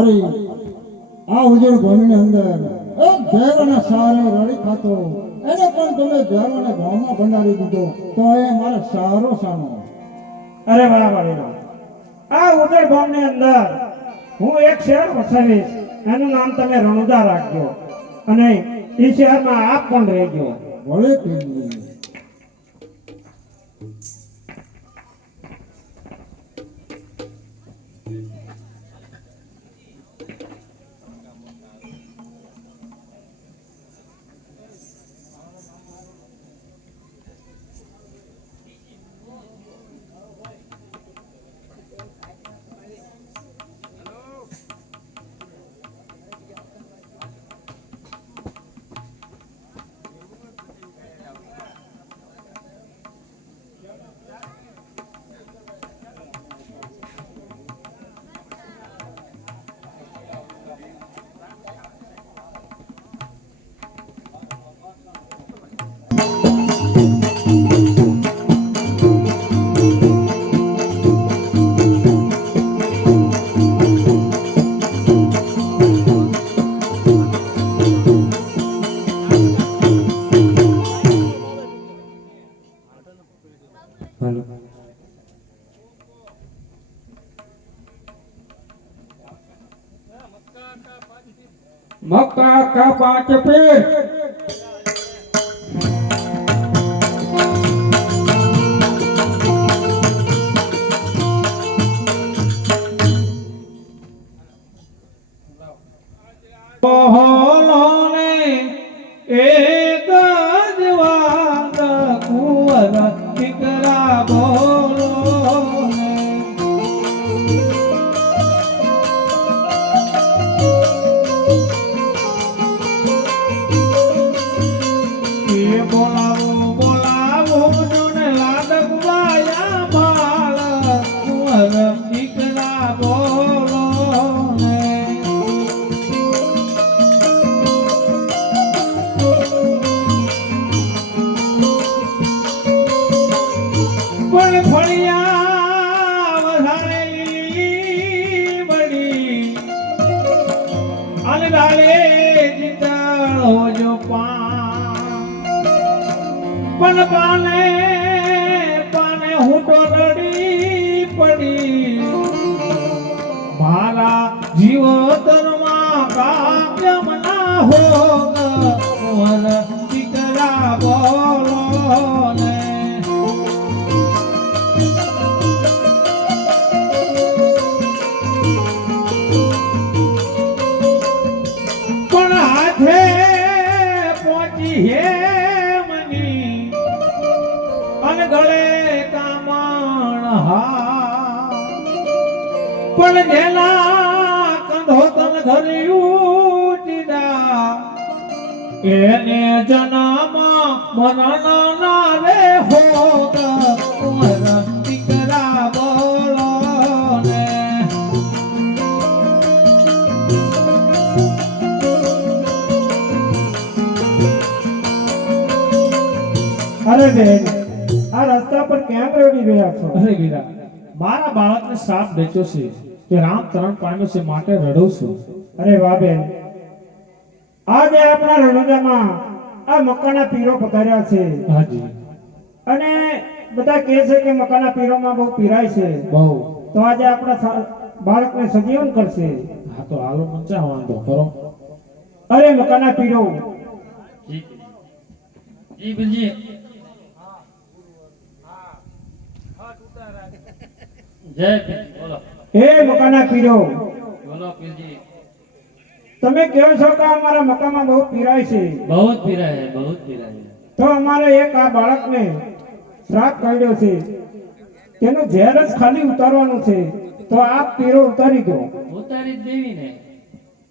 હરી આ ઉજળ ભૂમિની અંદર એક ઝેર અને સારે રડી ખાતો એને પણ તમે ઝેર અને ભાવમાં ભંડારી દીધો તો એ મારે સારો સાનો. અરે વાહ વડીલો, આ ઉજળ ગામની અંદર હું એક શહેર વસાવીશ, એનું નામ તમે રણુજા રાખજો અને એ શહેરમાં આપ પણ રહેજો. ભલે પીરજી. मक्का का पांच पेड़ बोलोने एक जवान कुंवर टिकरा बोलोने ये बोलावो बोलावो जोने लाडक वाया बाल कुंवर टिकरा बोलोने पण फड़िया वधारेली बड़ी अलगाले जितालो जो पण पाने पाने हूटो रड़ी पड़ी मारा जीवोतरमा काव्यम ना होगा कुंवर टिकरा बोलोने पण हाथे पहुंची है मनी अन गळे कामण हा पण जेना कंधो तन घरिયું ટીડા એને જન્મ મરણ ના રે હોગ કુંવર ટીકરા બોલો ને અરે બેન, આ રસ્તા પર ક્યાં પ્રયોગી ગયા છો? અરે વીરા મારા બાળકને સાપ ડેચ્યો છે તે રામ તરણ પામ્યો છે માટે રડું છું. અરે વાહ બેન, આજે આપણા રણુજામાં આ મક્કાના પીરો પધાર્યા છે હાજી અને બધા કહે છે કે મક્કાના પીરોમાં બહુ પીરાય છે, બહુ તો આજે આપણા બાળકને સજીવન કરશે. હા તો હાલો મંચા વાંધો કરો. અરે મક્કાના પીરો, જી બિલજી જય પીરજી બોલો હે મક્કાના પીરો, બોલો પીરજી. તમે કહો છો કે અમારા મક્કામાં બહુ પીરાય છે, बहुत पीरा है बहुत पीरा है. તો અમારે એક આ બાળકને શ્રાપ કર્યો છે, તેનું ઝેર જ ખાલી ઉતારવાનું છે, તો આપ પીરો ઉતારી દો. ઉતારી જ દેવી ને.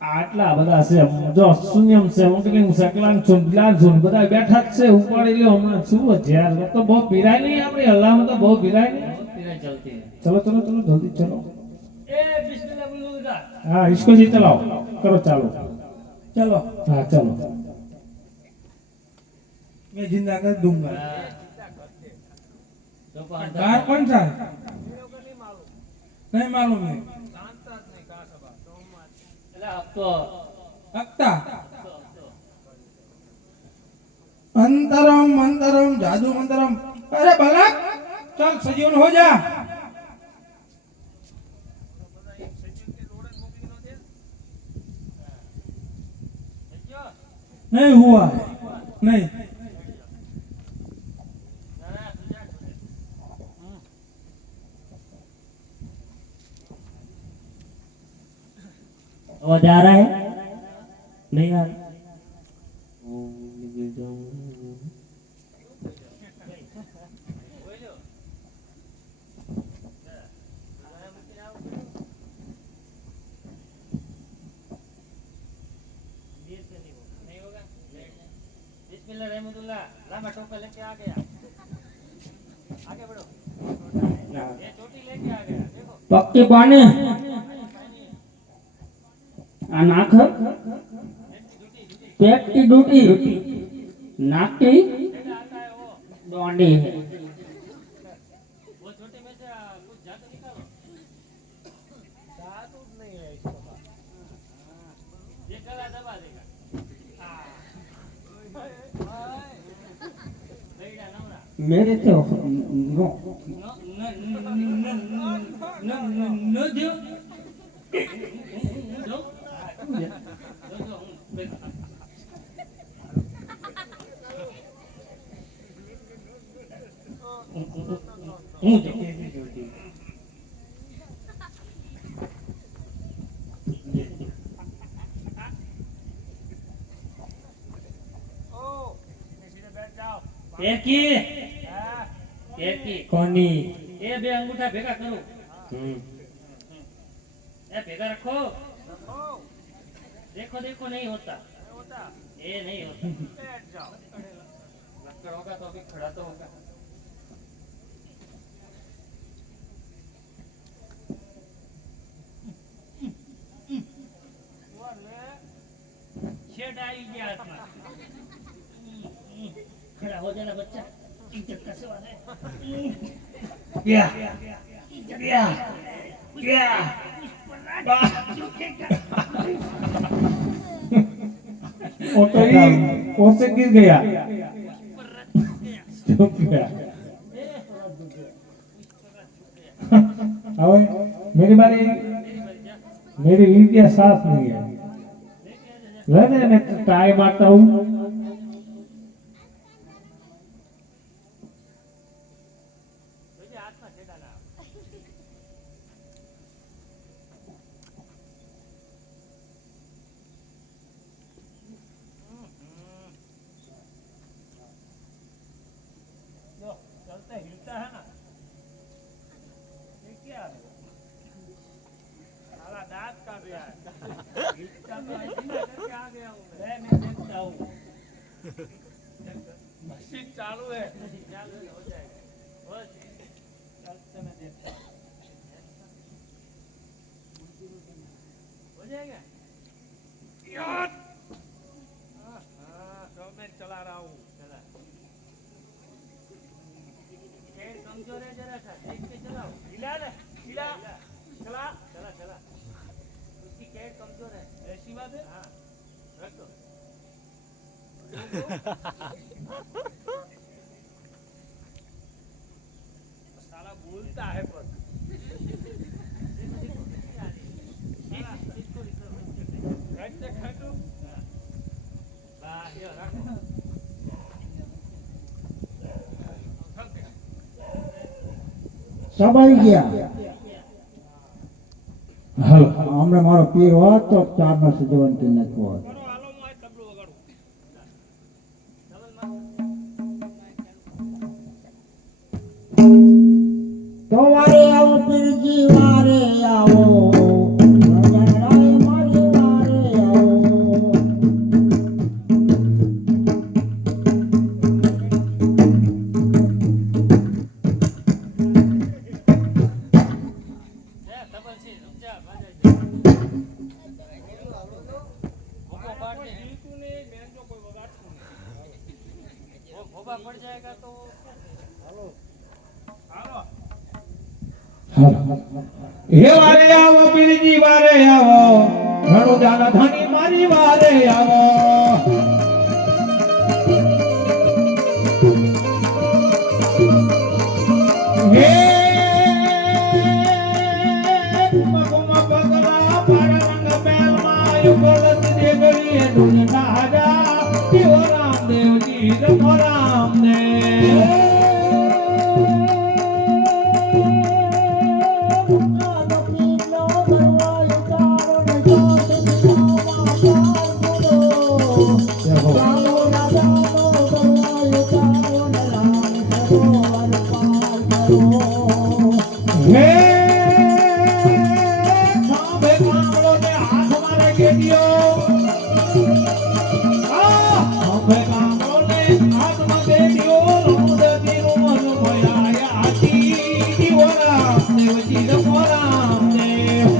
આટલા બધા છે જો શૂન્યમ છે ઉકલિંગ છે કલાંગ છું ગ્લાન છું બધા બેઠા જ છે ઉપાડી લ્યો હમણાં શું યાર તો બહુ પીરાય નહીં આપણી હલ્લામાં તો બહુ પીરાય નહીં. પીરાય ચલતી है. चलो चलो चलो जल्दी चलो. ए बिस्मिल्लाह बोलो. हाँ इसको जी चलाओ करो चालू. ચલો हाँ चलो. मैं जिंदा कर दूंगा. तो कार कौन सा है? नहीं मालूम है. અક્તા અંતરમ મંતરમ જાદू મંતરમ अरे बालक चल सजीवन हो जा नहीं हुआ है नहीं आवाज आ रहा है नहीं आ रहा लामा टोपा लेके आ गया आगे बढ़ो ये चोटी लेके आ गया देखो पक्के पाने आ नाक पेट की ड्यूटी नाक की आता है वो डोंडी है वो छोटे में से कुछ जादू निकालो जादू नहीं है इसको ये गला दबा देगा लेडा नवरा मेरे से नो न दो पेट की पेट की कोनी ये बे अंगूठा भेगा करो ए भेगा रखो देखो देखो नहीं होता ये नहीं होता बैठ जाओ लक्कड़ होगा तो अभी खड़ा तो होगा छेड़ आई गया आत्मा खड़ा हो जाना बच्चा इज्जत का सवाल है क्या क्या क्या वो तो ही उससे गिर गया चुप गया अब मेरी बारी मेरी विद्या साथ नहीं है रहने मैं ट्राई मारता हूँ चलता हिलता है ना ये क्या है साला दांत का गया है हिलता तो ऐसे ना करके आ गया हूँ मैं देखता हूँ मशीन चालू है चालू है, हो जाएगा बस चलते मैं देखता हूँ हो जाएगा यार हाँ तो मैं चला रहा हूँ चला पेड़ कमजोर है जरा सा देख के चलाओ हिला ना हिला चला चला चला उसकी पेड़ कमजोर है ऐसी बात है हाँ रख दो साला बोलता है पर सब આવી ગયા હાલો હમણાં મારો પીર હોત તો 4 નો સજીવન કરી નાખવો હોત હાલો હું આ તબલો વગાડું તો વારે આવો પીરજી વારે આવો રંગણાએ મારી વારે આવો તબલ છે રૂક જા બાજા ભોપા પાડને હિલતું નહીં મેં જો કોઈ વગાડતું નહીં वो भोपा पड़ जाएगा तो हेलो हेलो હાલો હે વારે આવો પીરજી વારે આવો ઘણું જાના ધણી મારી વારે આવો હે મગમાં પગલા પાડા રંગ બેલમાં યુગલ દે ગળીએ દુન નાજા દેવ રામદેવજી રમો રામને હે સાંભે કામળો ને હાથ મારે ગેડિયો સાંભે કામળો ને હાથ માં ગેડિયો રમદતી નું મન ભયા આજી દીવરા દેવજી રમો રામદેવ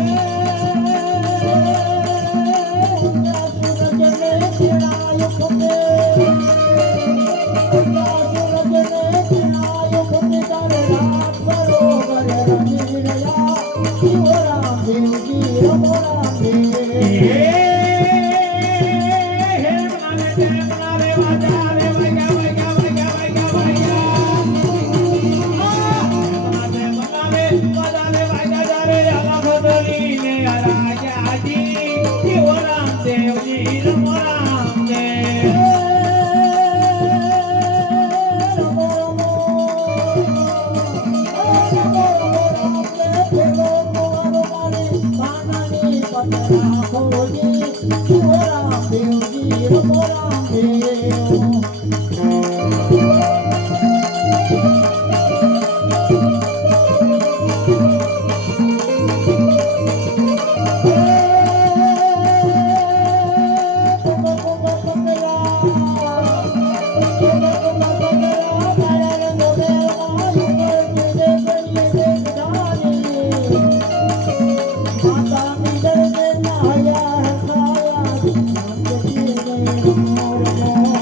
Thank you.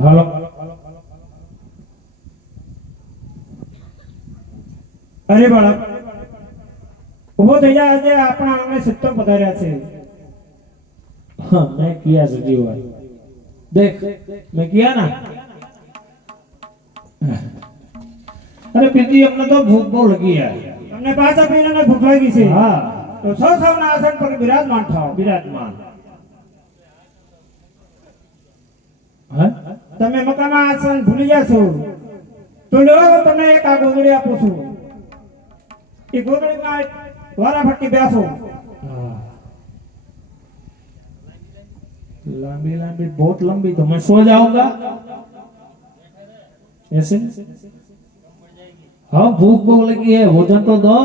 હાલો અરે બાળક ઉભો થઈ જા, આજે આપણા આંગણે સત્તર પધાર્યા છે. हाँ मैं किया सजी हुआ देख मैं किया ना अरे पीती अपने तो भूख बहुत लगी है તમને પાછા પીને ભૂખ લાગી છે. हाँ તો સૌ સૌના આસન પર બિરાજમાન થાઓ. विराजमान हाँ તમે મકામાં આસન ભૂલી જશો તો લો તમને એક આ ગોદડી આપું છું. એ ગોદડીમાં વારાફરતી બેસો. हाँ। लंबी लंबी बहुत लंबी तो मैं सो जाऊंगा ऐसे हाँ भूख बहुत लगी है भोजन तो दो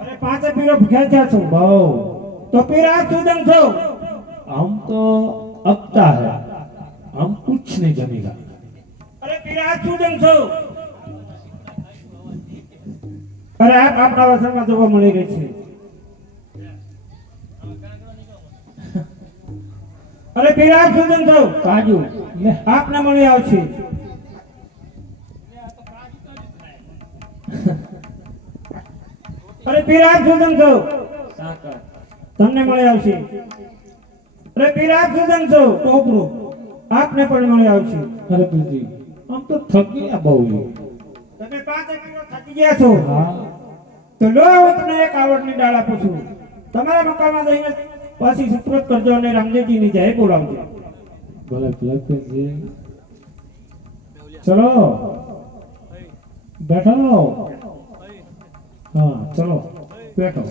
અરે પાંચે પીરો ભૂખ્યા થયા છો बहु તો પીરા સુજમ છો. हम तो अपता है हम कुछ नहीं जमेगा અરે પીરા સુજમ છો. અરે આપ આપણા વસનમાં જોવા મળી રહી છે. અરે પીરા સુજમ છો. કાજુ આપને મળી આવશે. અરે પીરા સુજમ છો. સાકર તમને મળી આવશે. અરે પીરા સુજમ છો. ટોપરું આપને પણ મળી આવશે. अरे प्रीति हम तो थक गया बहु તમે પાંચે પીરો થાકી ગયા છો हाँ તો લો હું તમને એક આવડની ડાળ આપું છું. તમારા મકાનમાં જઈને પછી સુપ્રત કરજો અને રામદેવજીની જય બોલાવજો. भले भले प्रीति चलो बैठो हाँ चलो बैठो